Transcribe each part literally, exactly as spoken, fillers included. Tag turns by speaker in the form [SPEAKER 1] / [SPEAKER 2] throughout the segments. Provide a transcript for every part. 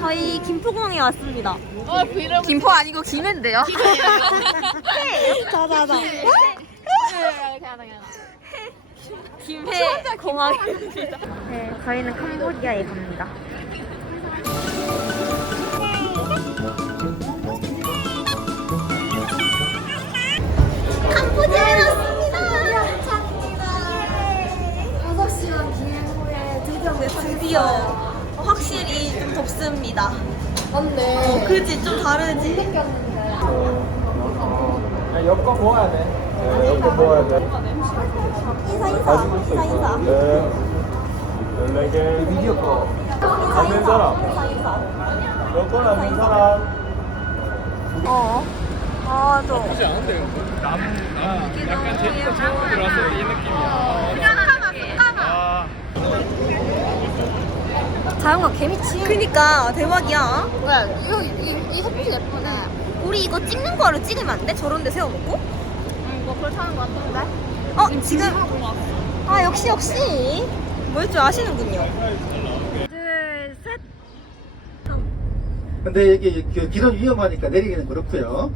[SPEAKER 1] 저희 김포공항에 왔습니다.
[SPEAKER 2] 어, 브이로그.
[SPEAKER 3] 김포 아니고 김해인데요.
[SPEAKER 1] 자자자. 김해 공항입니다. 네, 저희는 캄보디아에 갑니다. 캄보디아에 왔습니다.
[SPEAKER 2] 다섯 시간 비행 후에 드디어
[SPEAKER 1] 드디어 확실히 좀 덥습니다.
[SPEAKER 2] 맞네.
[SPEAKER 1] 그지? 좀 다르지?
[SPEAKER 2] 느꼈는데.
[SPEAKER 4] 야, 여권 모아야 돼. 네, 여권 모아야 돼.
[SPEAKER 1] 인사 인사 인사 인사.
[SPEAKER 4] 네. 열네 개. 비디오 거. 받는 사람.
[SPEAKER 1] 인사 인사.
[SPEAKER 4] 여권 안 된 사람.
[SPEAKER 1] 어. 아, 저.
[SPEAKER 4] 나쁘지 않은데, 나무. 약간 제주도 처음 들어서 이 느낌이야.
[SPEAKER 1] 잠깐만, 잠깐만.
[SPEAKER 4] 아.
[SPEAKER 1] 자연과 개미치. 그니까 대박이야.
[SPEAKER 2] 뭐야, 이거, 이, 이 색깔 예쁘네.
[SPEAKER 1] 우리 이거 찍는 거를 찍으면 안 돼? 저런 데 세워놓고?
[SPEAKER 2] 응, 뭐 그렇다는 거 같던데?
[SPEAKER 1] 어, 지금. 아, 역시, 역시. 뭘 줄 아시는군요. 둘, 셋.
[SPEAKER 5] 근데 여기 그 길은 위험하니까 내리기는 그렇고요.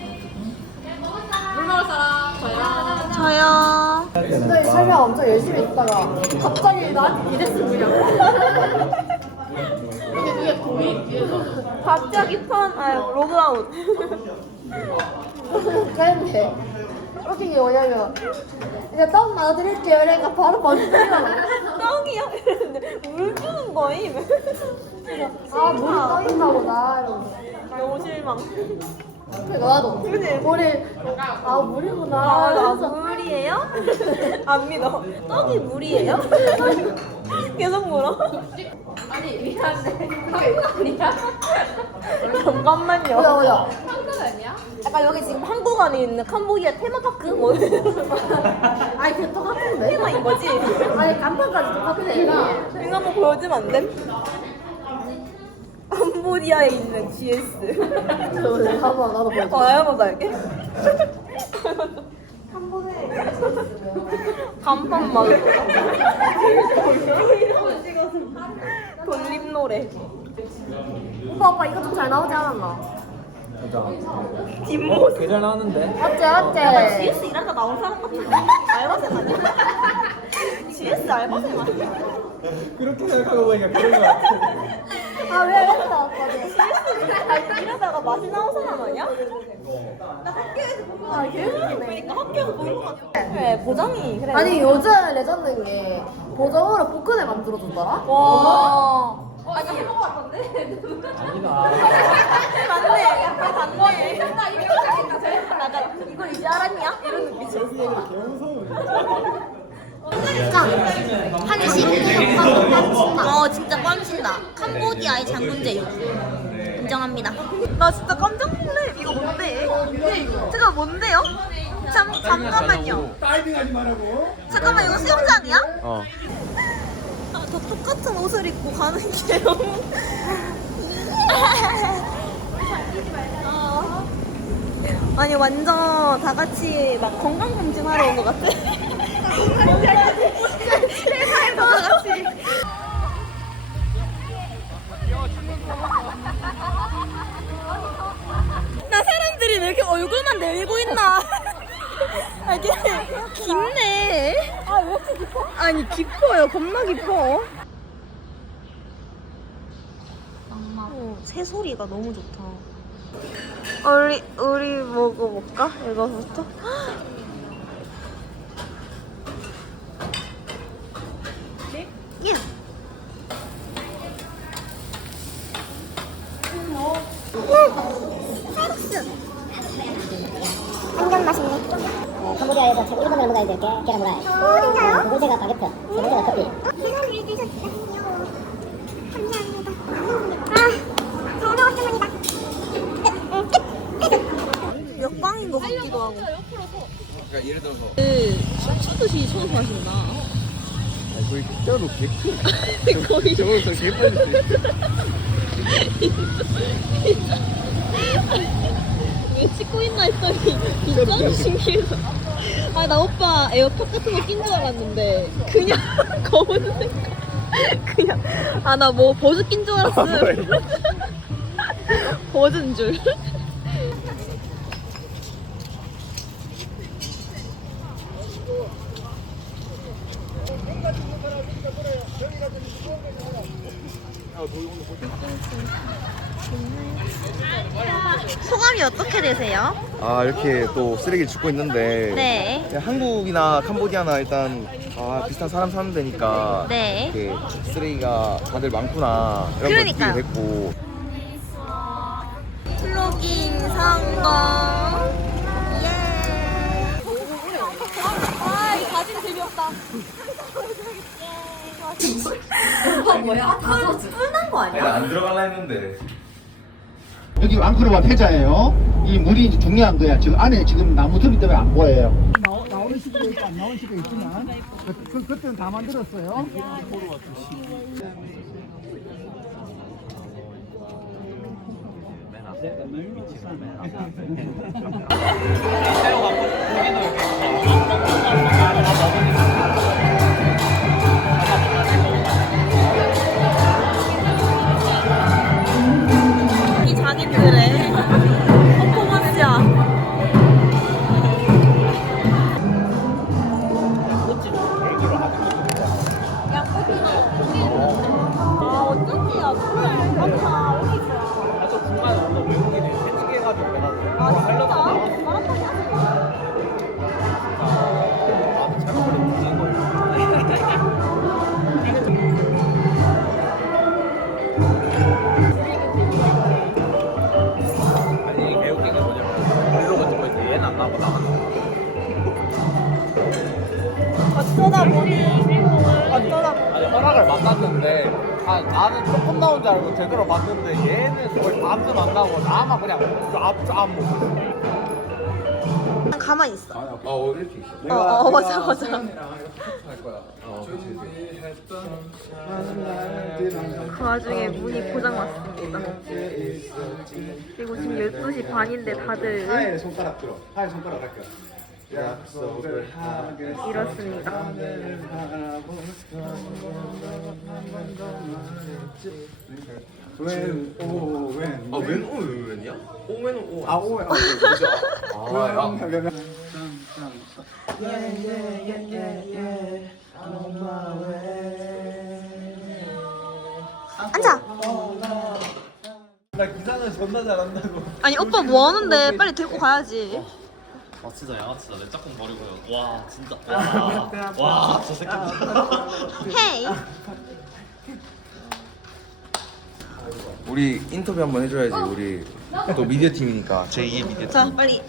[SPEAKER 2] 물 먹을 사람, 저요.
[SPEAKER 1] 저요.
[SPEAKER 2] 근데 설명 엄청 열심히 했다가 갑자기 나한테 이랬으면 이게 그게 돈이 뒤에서
[SPEAKER 1] 갑자기 펀, 아, 로그아웃.
[SPEAKER 2] 그랬는데 웃긴 게 뭐냐면 이제 떡 나눠드릴게요 이러니까 바로 먼저 드리라고.
[SPEAKER 1] 떡이요? 이랬는데, 물 주는 거임.
[SPEAKER 2] 아 물이 떠있나 보다 이러고.
[SPEAKER 1] 너무 실망.
[SPEAKER 2] 그래 나도
[SPEAKER 1] 그치?
[SPEAKER 2] 물이 아 물이구나
[SPEAKER 1] 아, 나
[SPEAKER 2] 이러면서
[SPEAKER 1] 물이에요? 안 믿어. 떡이 물이에요? 계속 물어.
[SPEAKER 2] 아니 미안해 한국 아니야?
[SPEAKER 1] 잠깐만요.
[SPEAKER 2] 뭐야 뭐야 한국 아니야?
[SPEAKER 1] 약간 여기 지금 한국 안에 있는 캄보디아 테마파크? 뭐
[SPEAKER 2] 아니 그게 똑같은데?
[SPEAKER 1] 테마인 거지?
[SPEAKER 2] 아니 간판까지 똑같은 애가
[SPEAKER 1] 이거 한번 보여주면 안 돼? 캄보디아에 있는 지에스.
[SPEAKER 2] 저번에 한번 나도 보여줘.
[SPEAKER 1] 어, 한번 할게. 간판 막 돌림 노래.
[SPEAKER 2] 오빠 오빠 이거 좀 잘 나오지 않았나?
[SPEAKER 1] 뒷모습.
[SPEAKER 4] 계절 나왔는데.
[SPEAKER 2] 맞지
[SPEAKER 1] 약간
[SPEAKER 2] 맞지?
[SPEAKER 1] 지에스 일하다 나온 사람 같은데? 알바생 아니야? 지에스 알바생 아니야?
[SPEAKER 4] 그렇게 생각하고 보니까 그런 거 같아.
[SPEAKER 2] 아왜 이렇게 나왔거든?
[SPEAKER 1] 지에스 일하다가 맛이 나온 사람 아니야? 나 학교에서 본 거 같아. 그러니까 학교에서 본 거 같아. 그래, 보정이. 그래.
[SPEAKER 2] 아니 요즘 레전드인 게 보정으로 복근을 만들어줬더라?
[SPEAKER 1] 와. 아니,
[SPEAKER 4] 아니다.
[SPEAKER 1] 맞네. 약간 맞네. 약간 이걸 이제 알았냐? 이런 느낌이었어.
[SPEAKER 2] 한식
[SPEAKER 1] 어, 진짜 꽝친다. 캄보디아의 장군제육. 인정합니다. 나 진짜 깜짝 놀래. 이거 뭔데? 잠깐 뭔데요? 잠, 잠깐만요.
[SPEAKER 5] 다이빙하지 말라고.
[SPEAKER 1] 잠깐만, 이거 수영장이야?
[SPEAKER 4] 어.
[SPEAKER 1] 아, 저 똑같은 옷을 입고 가는 게 너무. 아니, 완전 다 같이 막 건강검진하러 온 것 같아. 세상에서 다 같이. 나 사람들이 왜 이렇게 얼굴만 내리고 있나? 아, 이게 깊네. 아, 왜 이렇게 깊어? 아니, 깊어요. 겁나 깊어. 어, 새소리가 너무 좋다. 우리, 우리 먹어볼까? 이거부터? 예.
[SPEAKER 6] 완전 맛있네. 어, 캄보디아에서 최고 일본을 먹어야 될 게 계란 후라이. 어, 진짜요? 두 번째가 바게트, 세 번째가 커피.
[SPEAKER 7] 계란을 주셨다. 귀여워. 감사합니다. 아, 잘 먹었습니다.
[SPEAKER 1] 역광인 것 같기도 하고.
[SPEAKER 4] 그러니까 예를 들어서.
[SPEAKER 1] 그, 춤추듯이 손 하신다.
[SPEAKER 4] 거의 진짜로 개
[SPEAKER 1] 거의.
[SPEAKER 4] 저거서 개 빨리 수
[SPEAKER 1] 왜 찍고 있나 했더니 진짜로 신기해서. 아, 나 오빠 에어팟 같은 거 낀 줄 알았는데 그냥 검은색 그냥 아, 나 뭐 버즈 낀 줄 알았어. 버진 줄. 소감이 어떻게 되세요?
[SPEAKER 3] 아 이렇게 또 쓰레기 줍고 있는데
[SPEAKER 1] 네.
[SPEAKER 3] 그냥 한국이나 캄보디아나 일단 아, 비슷한 사람 사는 데니까
[SPEAKER 1] 네.
[SPEAKER 3] 이렇게 쓰레기가 다들 많구나 이런 걸
[SPEAKER 1] 그러니까요.
[SPEAKER 3] 느끼게 됐고
[SPEAKER 1] 플로깅 성공. 예. 아, 이 사진 재미없다. 오빠 뭐야? 뿔난 거 아니야?
[SPEAKER 3] 안 들어갈라 했는데
[SPEAKER 5] 여기 앙크로와 패자예요. 이 물이 이제 중요한 거야. 지금 안에 지금 나무 더비 때문에 안 보여요. 나오, 나오는 시도 있고 안 나오는 시도 있지만 그, 그, 그때는 다 만들었어요.
[SPEAKER 1] 이 자기들의 퍼포먼스야. 아, 어쩐지 야, 그래. 맞다. 어디 있어?
[SPEAKER 4] 나도 중간에 오늘 외국인이 해치게 해가지고 내가
[SPEAKER 1] 아, 진짜? 마라톤이 하세요?
[SPEAKER 4] 아 잘못 걸리면 무슨 거야. 아니 이게 개웃기가 뭐냐면 블로그 찍고 있는데 얘는 안 나오고 나만 나와.
[SPEAKER 1] 어쩌다 보니. 어쩌다 보니.
[SPEAKER 4] 아니 허락을 맡았는데 아 나는 조금 나온 줄 알고 제대로 봤는데 얘는 거의 반도 안 나오고 나만 그냥 쫙쫙 먹고.
[SPEAKER 1] 가만히 있어.
[SPEAKER 3] 아 어, 이렇게 있어
[SPEAKER 1] 어, 어, 맞아, 맞아. 그 와중에 문이 고장 났습니다. 그리고 지금 열두 시 반인데 다들
[SPEAKER 5] 하에 손가락 들어. 하에 손가락 할게요. 약속을 하게
[SPEAKER 1] 이렇습니다.
[SPEAKER 5] 웬, 오, 웬.
[SPEAKER 3] 아웬 오웬이야? 오웬 오
[SPEAKER 5] 아, 오, 아,
[SPEAKER 3] 아, 야.
[SPEAKER 1] 앉아.
[SPEAKER 4] 나 기사는 존나 잘한다고.
[SPEAKER 1] 아니 오빠 뭐 하는데 빨리 데리고 가야지.
[SPEAKER 8] 아 진짜 양아치다. 내 짝꿍 버리고요. 와 진짜. 와저 새끼.
[SPEAKER 1] 헤이.
[SPEAKER 3] 우리 인터뷰 한번 해줘야지 우리 또 미디어 팀이니까 제이의 미디어
[SPEAKER 1] 자
[SPEAKER 3] 팀
[SPEAKER 1] 빨리.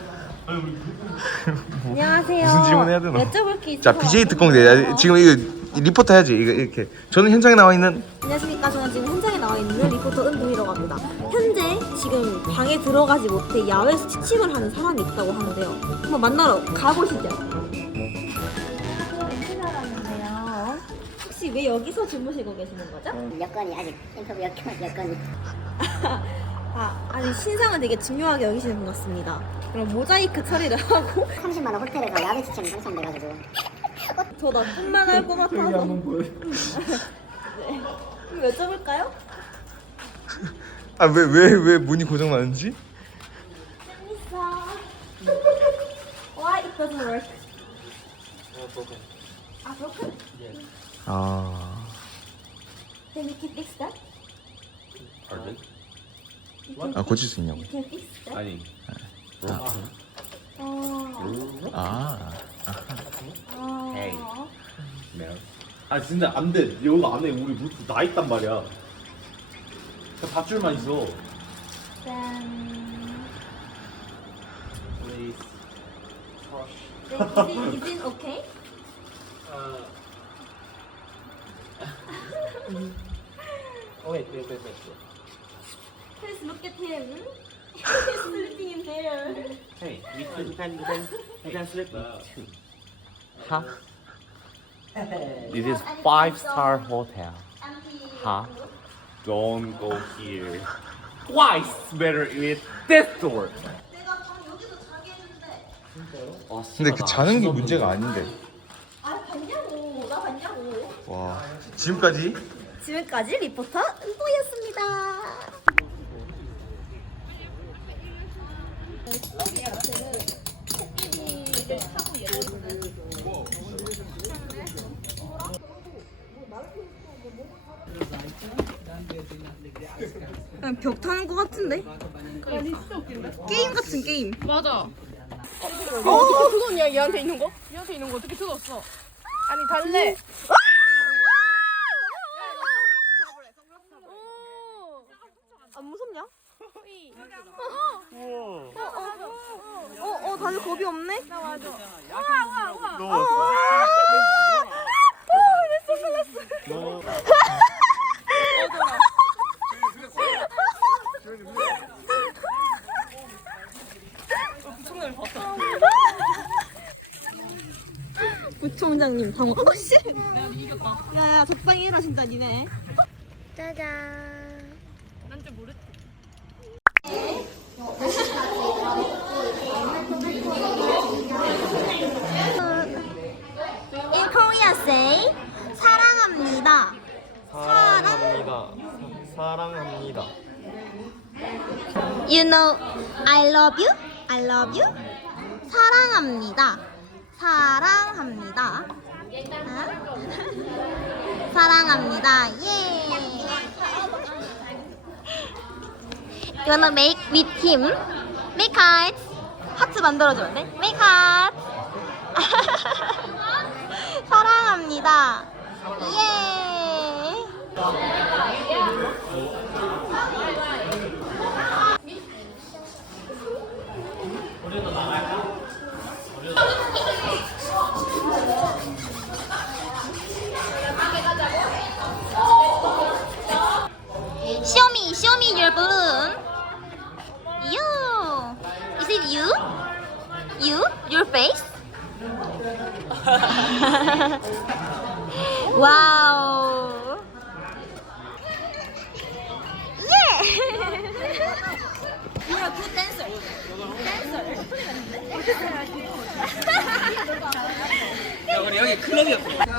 [SPEAKER 1] 안녕하세요.
[SPEAKER 3] 무슨 질문 해야 되나?
[SPEAKER 1] 여쭤볼 게 있어서.
[SPEAKER 3] 자 비제이 특공대 지금 이거 리포터 해야지 이거 이렇게 저는 현장에 나와 있는
[SPEAKER 1] 안녕하십니까. 저는 지금 현장에 나와 있는 리포터 은동이라고 합니다. 현재 지금 방에 들어가지 못해 야외에서 취침을 하는 사람이 있다고 하는데요. 한번 만나러 가보시죠. 혹시 왜 여기서 주무시고 계시는 거죠?
[SPEAKER 6] 여건이 아직 인터뷰 여건, 여건이
[SPEAKER 1] 아, 아니 신상을 되게 중요하게 여기시는 분 같습니다. 그럼 모자이크 처리를 하고
[SPEAKER 6] 삼십만 원 호텔에서 야외 시청 당첨돼가지고
[SPEAKER 1] 저 나뿐만 알 것 같아서. 네. 그럼 여쭤볼까요?
[SPEAKER 3] 아 왜 왜 왜 문이 고장 나는지?
[SPEAKER 1] Why it doesn't work? 아, broken?
[SPEAKER 3] 아
[SPEAKER 1] Can you keep fix that?
[SPEAKER 8] Pardon?
[SPEAKER 3] 아 고칠 수 있냐고
[SPEAKER 1] You can fix that?
[SPEAKER 8] 아니.
[SPEAKER 1] 어.
[SPEAKER 3] 아
[SPEAKER 1] 어.
[SPEAKER 8] Hey. 아 진짜 안 돼. 여기 안에 우리 루트 나 있단 말이야. 그 밧줄만 있어.
[SPEAKER 1] Then
[SPEAKER 8] Please.
[SPEAKER 1] then is it, is it okay?
[SPEAKER 8] Oh wait, wait, wait, wait.
[SPEAKER 1] Please look at him. He's sleeping in there.
[SPEAKER 8] Hey, we can, you can, you can, you can sleep too. Huh? This is five star hotel. Huh? Don't go here. Twice better with this door.
[SPEAKER 1] 내가 방 여기서 자게 해준대.
[SPEAKER 8] 아,
[SPEAKER 3] 근데 그 자는 게 문제가 아닌데
[SPEAKER 1] 아, 봤냐고. 나 봤냐고.
[SPEAKER 3] 와 지금까지
[SPEAKER 1] 지금까지 리포터 은보였습니다. 그냥 벽 타는 거 같은데? 게임 같은 게임.
[SPEAKER 2] 맞아. 어, 어 그거냐 얘한테 있는 거? 얘한테 있는 거 어떻게 뜯었어? 아니 달래.
[SPEAKER 1] 안 무섭냐? 어, 어, 다들 겁이 없네? 나 맞아. 와, 와, 와. 어, 와. 부총장님 당황. 어, 씨. 야, 야, 적당히 해라, 진짜 니네. 짜잔.
[SPEAKER 2] 난줄 모르.
[SPEAKER 1] In Korea say 사랑합니다.
[SPEAKER 9] 사랑합니다. 사랑합니다.
[SPEAKER 1] You know I love you. I love you. 사랑합니다. 사랑합니다. 어? 사랑합니다. 예. You wanna make with him? Make hearts. 하트 만들어주면 돼? Make hearts. 사랑합니다. 예. Show me, show me your balloon. You. Is it you? You? Your face? Wow. Yeah. You are a good dancer. Dancer.
[SPEAKER 4] 야 우리 여기 클럽이었어.